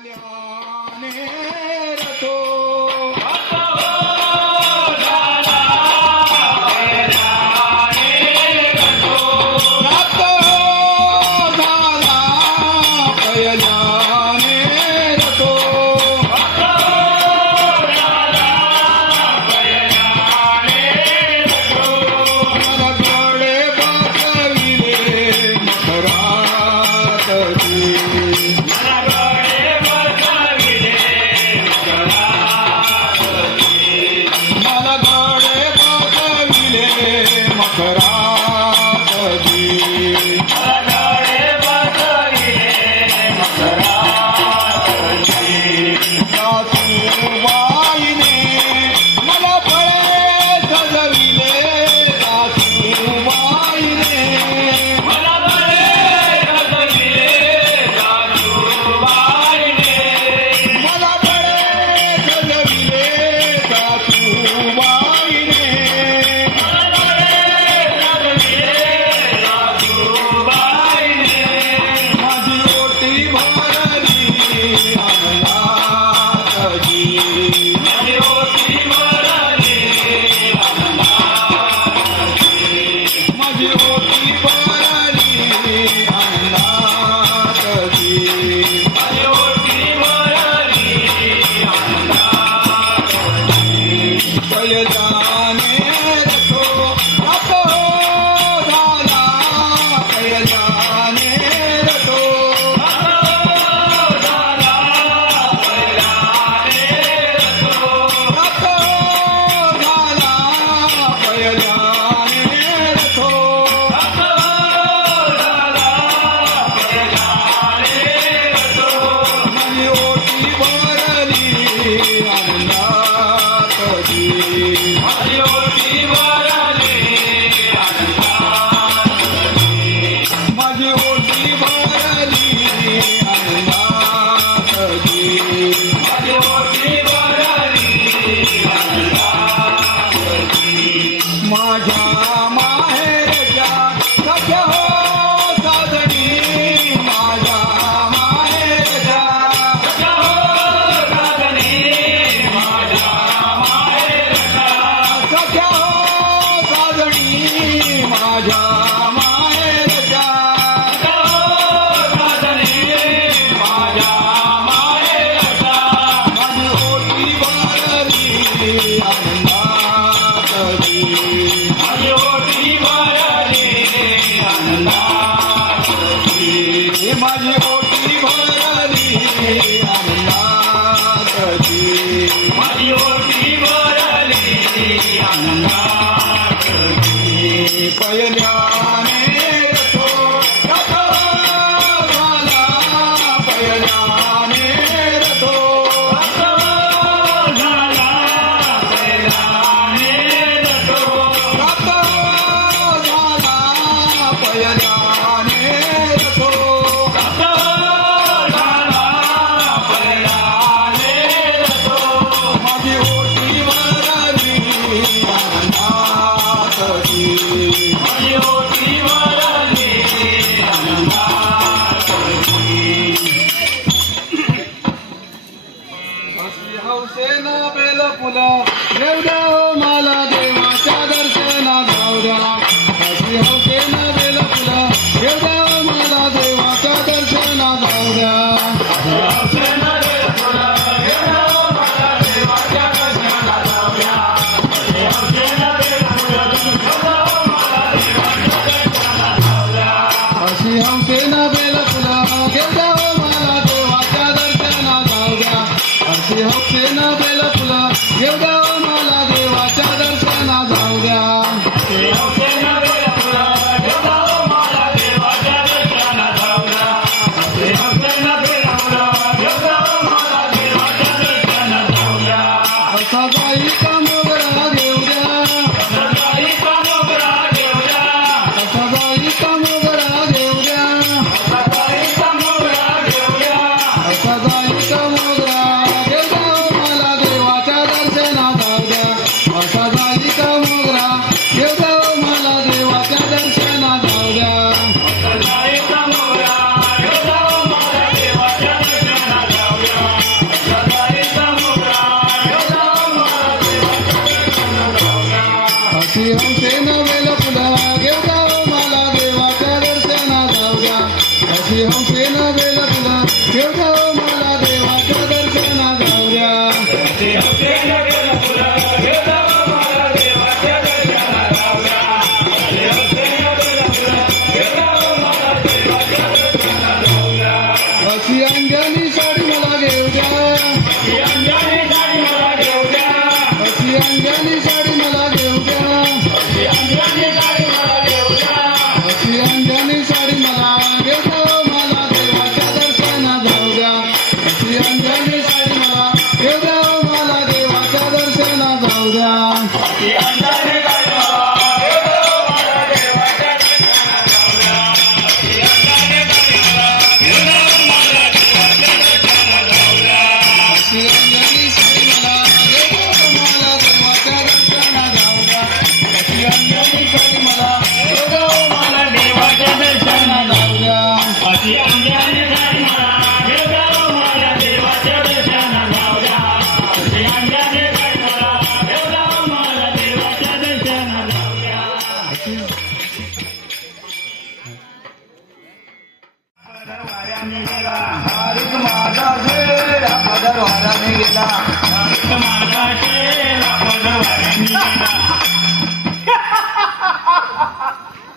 ચાલ્યા ને Yeah. साधणी माझ्या मायेच्या साधणी माझ्या मायेच्या मन होती बाळरी आनंदातरी मन होती बाळरी आनंदातरी माझी होती बाळरी आनंदातरी माझी होती बाळरी आनंदा Pyanyane Ramadan.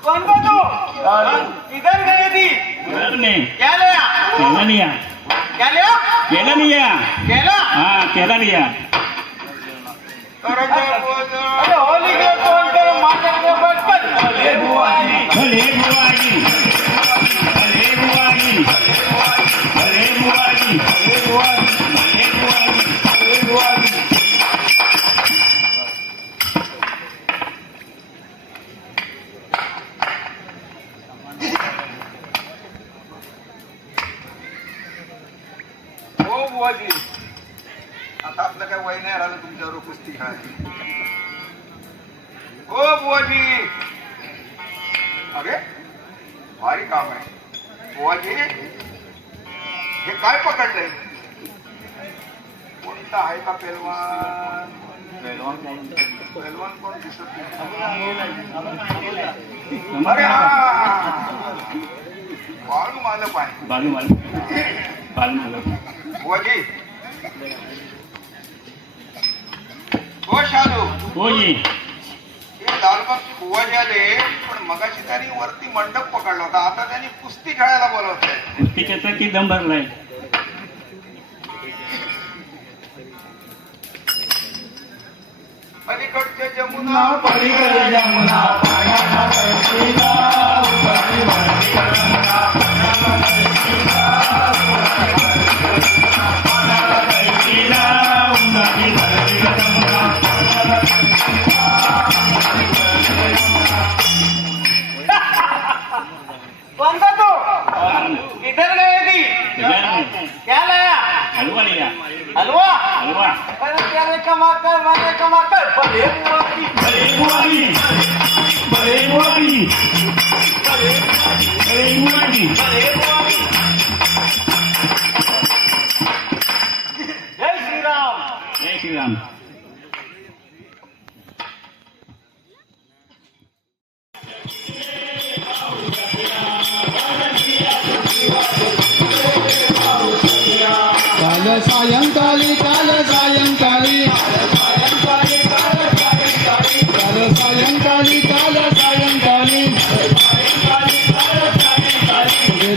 કોણ કો તું કિધર ગઈ હતી ઘર ને ક્યાં લયા કેલાનિયા ક્યાં કેલા હા કેલાનિયા हो आता आपलं काय वय नाही राहिलं तुमच्यावर कुस्ती. खेळायची हो बुवाजी. अरे भारी काम आहे. बुवाजी हे काय पकडलंय? कोणता आहे का पेलवान? पेलवान कोण? दिसत नाही. अरे हा. बाळू मालक आहे. बालू मालू बालू शालू। हो जी हे लालबागची बुवाजी आले पण मगाशी त्यांनी वरती मंडप पकडला होता आता त्यांनी कुस्ती खेळायला बोलवतंय. कुस्तीच्याचा की दम भरलाय? पलीकडचे जमुना पलीकडे जमुना ક્યાં લાયા હલવા લઈ હલવા? હલવા. અરે ત્યારે કમા કર મને કમા કર. ભલે મુઆબી ભલે મુઆબી ભલે મુઆબી ભલે મુઆબી ભલે મુઆબી જય શ્રી રામ. જય શ્રી રામ.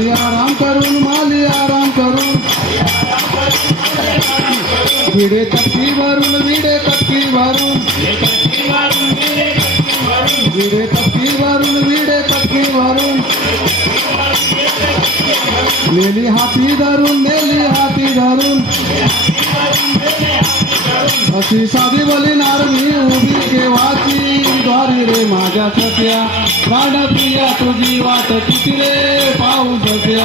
माली आराम करून माली आराम करून विडे तपकी भरून विडे तपकी भरून विडे तपकी भरून विडे तपकी भरून नेली हाती धरून नेली हाती धरून अशी साधी बली नारमी उभी केव्हाची द्वारी रे माझ्या सत्या प्राणप्रिया तुझी वाट किती रे। Bhagavad